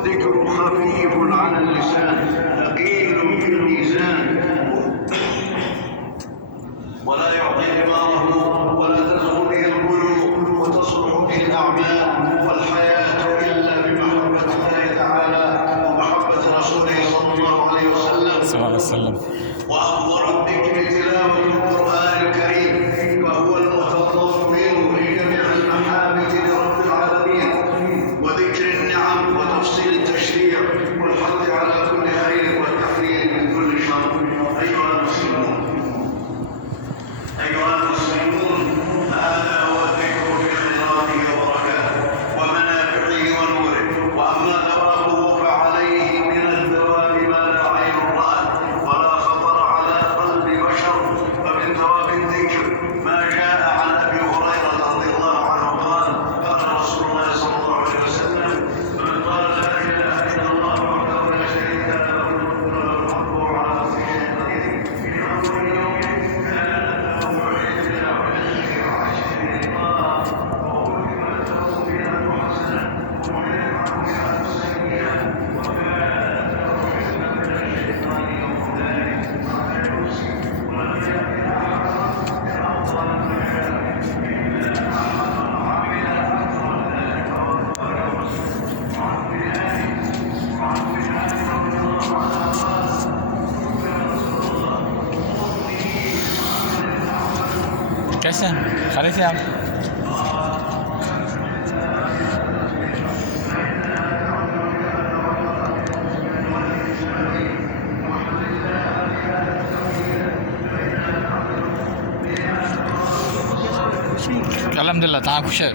والذكر خفيف على اللسان ثقيل في الميزان ولا يعطي ثماره ولا تزهو به القلوب وتصلح به الأعمال والحياة إلا بمحبة الله تعالى ومحبة رسوله صلى الله عليه وسلم. وأفضل الذكر تلاوة القرآن الكريم وهو المتضمن لجميع المحامد لرب العالمين وذكر النعم وتفصيل التشريع والحث على كل خير والتحذير من كل شر. أيها المسلمون هذا هو الذكر بخيراته وبركاته ومنافعه ونوره. وأما ثوابه فعليه من الثواب ما لا عين رأت ولا خطر على قلب بشر. ومن ثواب الذكر ما جاء عن أبي هريرة رضي الله عنه قال قال رسول الله صلى الله عليه وسلم من قال لا إله إلا الله وحده لا شريك له له الملك وله الحمد وهو على كل شيء قدير في أول يوم كان له عند عشر عشر وكلمة له مئة حسنة ومحيط عنه سيئة وكانت له حسنة من الشيطان يوم ذلك على المسلم ولم يأتي أحد بأفضل من ذلك إلا أحد عمل أكثر ذلك وأكبر مسلم وعن بلال رضي الله عنه قال कैसे खाली थे आप? الحمد لله تعال खुश है.